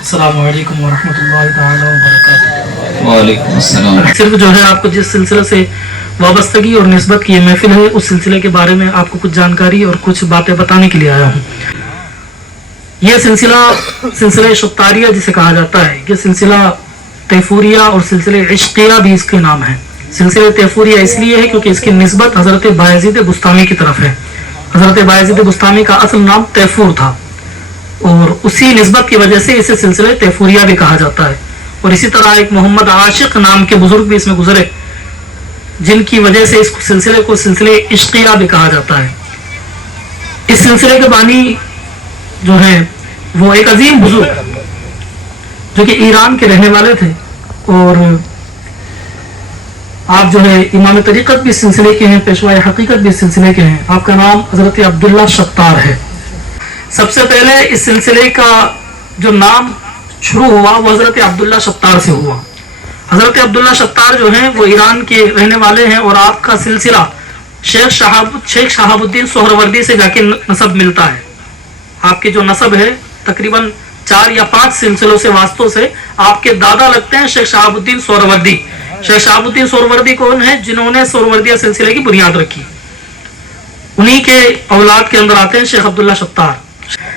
السلام علیکم ورحمۃ اللہ تعالی وبرکاتہ۔ وعلیکم السلام۔ صرف جو ہے آپ کو جس سلسلے سے وابستگی اور نسبت کی یہ محفل ہے اس سلسلے کے بارے میں آپ کو کچھ جانکاری اور کچھ باتیں بتانے کے لیے آیا ہوں۔ یہ سلسلہ شطاریہ جسے کہا جاتا ہے، یہ سلسلہ تیفوریہ اور سلسلہ عشقیہ بھی اس کے نام ہے۔ سلسلہ تیفوریہ اس لیے ہے کیونکہ اس کی نسبت حضرت بایزید بسطامی کی طرف ہے۔ حضرت بایزید بسطامی کا اصل نام تیفور تھا اور اسی نسبت کی وجہ سے اسے سلسلہ تیفوریہ بھی کہا جاتا ہے۔ اور اسی طرح ایک محمد عاشق نام کے بزرگ بھی اس میں گزرے جن کی وجہ سے اس سلسلے کو سلسلہ عشقیہ بھی کہا جاتا ہے۔ اس سلسلے کے بانی جو ہیں وہ ایک عظیم بزرگ جو کہ ایران کے رہنے والے تھے اور آپ جو ہے امام طریقت بھی اس سلسلے کے ہیں، پیشوائے حقیقت بھی اس سلسلے کے ہیں۔ آپ کا نام حضرت عبداللہ شطار ہے۔ سب سے پہلے اس سلسلے کا جو نام شروع ہوا وہ حضرت عبداللہ شطار سے ہوا۔ حضرت عبداللہ شطار جو ہیں وہ ایران کے رہنے والے ہیں اور آپ کا سلسلہ شیخ شہاب الدین سہروردی سے جا کے نسب ملتا ہے۔ آپ کے جو نسب ہے تقریباً 4 یا 5 سلسلوں سے واسطوں سے آپ کے دادا لگتے ہیں شیخ شہاب الدین سہروردی۔ شیخ شہاب الدین سہروردی کون ہیں؟ جنہوں نے سہروردیہ سلسلے کی بنیاد رکھی، انہی کے اولاد کے اندر آتے ہیں شیخ عبداللہ شطار۔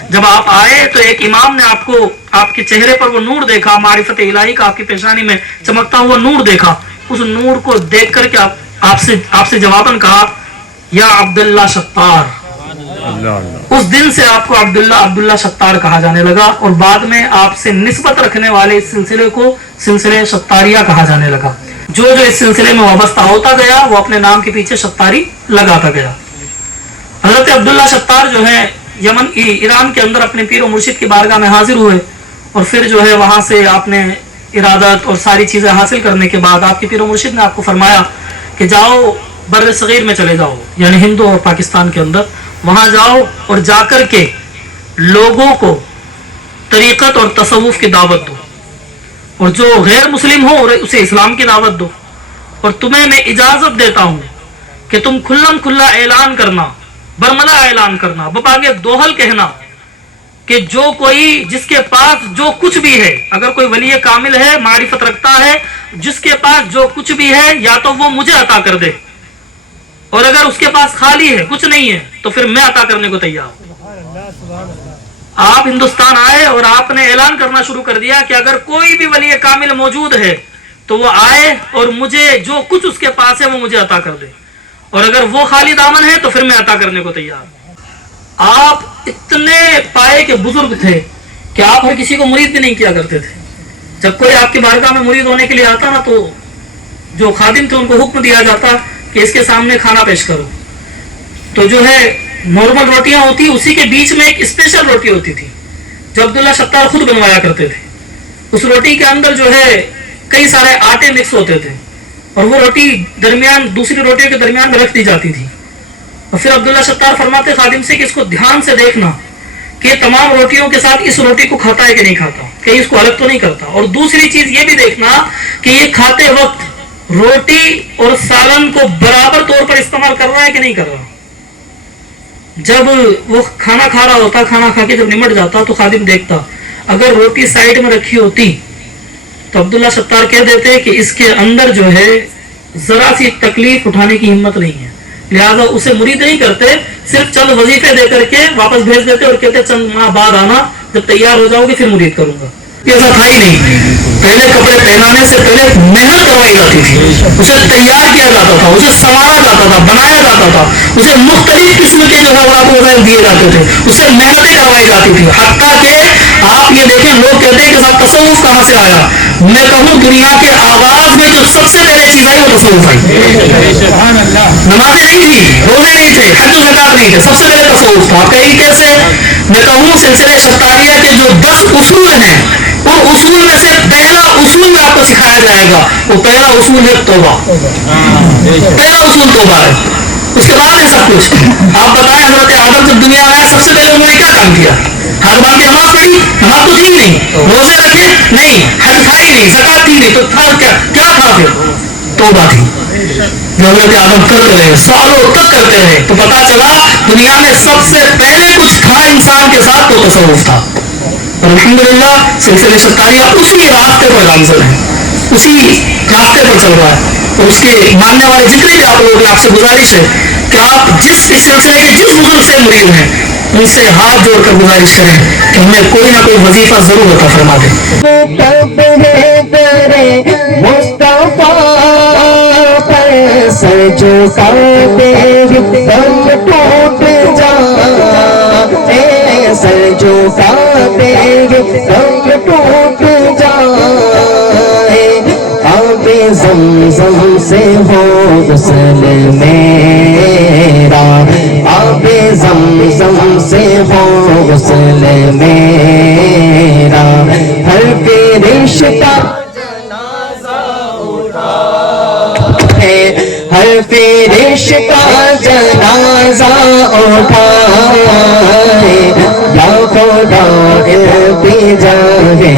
جب آپ آئے تو ایک امام نے آپ کو، آپ کے چہرے پر وہ نور دیکھا، معرفت الہی کا آپ کی پیشانی میں چمکتا ہوا نور دیکھا۔ اس نور کو دیکھ کر کے آپ سے جواباً کہا یا عبداللہ شطار۔ اس دن سے آپ کو عبداللہ شطار کہا جانے لگا اور بعد میں آپ سے نسبت رکھنے والے اس سلسلے کو سلسلہ شطاریہ کہا جانے لگا۔ جو اس سلسلے میں وابستہ ہوتا گیا وہ اپنے نام کے پیچھے شطاری لگاتا گیا۔ حضرت عبداللہ شطار جو ہے یمن ایران کے اندر اپنے پیر و مرشد کی بارگاہ میں حاضر ہوئے اور پھر جو ہے وہاں سے آپ نے ارادت اور ساری چیزیں حاصل کرنے کے بعد آپ کے پیر و مرشد نے آپ کو فرمایا کہ جاؤ بر صغیر میں چلے جاؤ، یعنی ہندو اور پاکستان کے اندر، وہاں جاؤ اور جا کر کے لوگوں کو طریقت اور تصوف کی دعوت دو اور جو غیر مسلم ہو اسے اسلام کی دعوت دو، اور تمہیں میں اجازت دیتا ہوں کہ تم کھلم کھلا اعلان کرنا، برملا اعلان کرنا، بپاگے دوہل کہنا کہ جو کوئی جس کے پاس جو کچھ بھی ہے، اگر کوئی ولی کامل ہے، معرفت رکھتا ہے، جس کے پاس جو کچھ بھی ہے یا تو وہ مجھے عطا کر دے، اور اگر اس کے پاس خالی ہے، کچھ نہیں ہے، تو پھر میں عطا کرنے کو تیار ہوں۔ آپ ہندوستان آئے اور آپ نے اعلان کرنا شروع کر دیا کہ اگر کوئی بھی ولی کامل موجود ہے تو وہ آئے اور مجھے جو کچھ اس کے پاس ہے وہ مجھے عطا کر دے، اور اگر وہ خالی دامن ہے تو پھر میں عطا کرنے کو تیار ہوں۔ آپ اتنے پائے کے بزرگ تھے کہ آپ ہر کسی کو مرید بھی نہیں کیا کرتے تھے۔ جب کوئی آپ کی بارگاہ میں مرید ہونے کے لیے آتا نا تو جو خادم تھے ان کو حکم دیا جاتا کہ اس کے سامنے کھانا پیش کرو، تو جو ہے نارمل روٹیاں ہوتی، اسی کے بیچ میں ایک اسپیشل روٹی ہوتی تھی جو عبداللہ شطار خود بنوایا کرتے تھے۔ اس روٹی کے اندر جو ہے کئی سارے آٹے مکس ہوتے تھے اور وہ روٹی درمیان دوسری روٹیوں کے درمیان میں رکھ دی جاتی تھی، اور پھر عبداللہ شطار فرماتے خادم سے کہ اس کو دھیان سے دیکھنا کہ تمام روٹیوں کے ساتھ اس روٹی کو کھاتا ہے کہ نہیں کھاتا, کہیں اس کو الگ تو نہیں کرتا. اور دوسری چیز یہ بھی دیکھنا کہ یہ کھاتے وقت روٹی اور سالن کو برابر طور پر استعمال کر رہا ہے کہ نہیں کر رہا. جب وہ کھانا کھا رہا ہوتا, کھانا کھا کے جب نمٹ جاتا تو خادم دیکھتا, اگر روٹی سائڈ میں رکھی ہوتی تو عبداللہ ستار کہہ دیتے کہ اس کے اندر جو ہے ذرا سی تکلیف اٹھانے کی ہمت نہیں ہے, لہذا اسے مرید نہیں کرتے, صرف چند وظیفے دے کر کے واپس بھیج دیتے اور کہتے چند ماہ بعد آنا, جب تیار ہو جاؤ گے پھر مرید کروں گا. ایسا تھا ہی نہیں. پہلے کپڑے پہنانے سے پہلے محنت کروائی جاتی تھی, اسے تیار کیا جاتا تھا, اسے سنوارا جاتا تھا, بنایا جاتا تھا, اسے مختلف قسم کے جو ہے وہ دیے جاتے تھے, اسے محنتیں کروائی جاتی تھی. حتیٰ کہ آپ یہ دیکھیں, لوگ کہتے ہیں کہ صاحب تصوف کہاں سے آیا. میں کہوں دنیا کے آغاز میں جو سب سے پہلے چیز آئی وہ تصوف آئی. نمازیں نہیں تھی, روزے نہیں تھے, حج و زکات نہیں تھے, سب سے پہلے تصوف تھا. کہیں کیسے میں کہوں سلسلے ستاریہ کے جو 10 اصول ہیں, ان اصول میں سے پہلا اصول میں آپ کو سکھایا جائے گا. وہ پہلا اصول ہے توبہ. پہلا اصول توبہ ہے, اس کے بعد ہے سب کچھ. آپ بتائیں حضرت آدم جب دنیا میں آیا سب سے پہلے انہوں نے کیا کام کیا؟ ہر بار کی نماز پڑھی؟ نماز تو تھی نہیں. روزے رکھے؟ نہیں. حج تھا ہی نہیں. زکات تھی نہیں. تو تھا کیا تھا پھر؟ توبہ تھی جو حضرت آدم کرتے رہے, سالوں تک کرتے رہے. تو پتا چلا دنیا میں سب سے پہلے کچھ تھا انسان کے ساتھ تو تصوف تھا. اور الحمدللہ سلسلہ ستاریہ اسی راستے پر گامزن ہے, اسی راستے پر چل رہا ہے. اور اس کے ماننے والے جتنے بھی آپ لوگ ہیں, آپ سے گزارش ہے کہ آپ جس اس سلسلے کے جس بزرگ سے مرید ہیں ان سے ہاتھ جوڑ کر گزارش کریں کہ ہمیں کوئی نہ کوئی وظیفہ ضرور عطا فرما دیں. سر جھکا دے دم ٹوٹ جائے, سر جھکا دے دم ٹوٹ جائے. آب زمزم سے ہو غسل میرا, آب زمزم سے ہو غسل میرا. ہر فرش کا ہر فرش کا جنازہ اٹھائے, لاکھوں ڈاکر بھی جائیں گے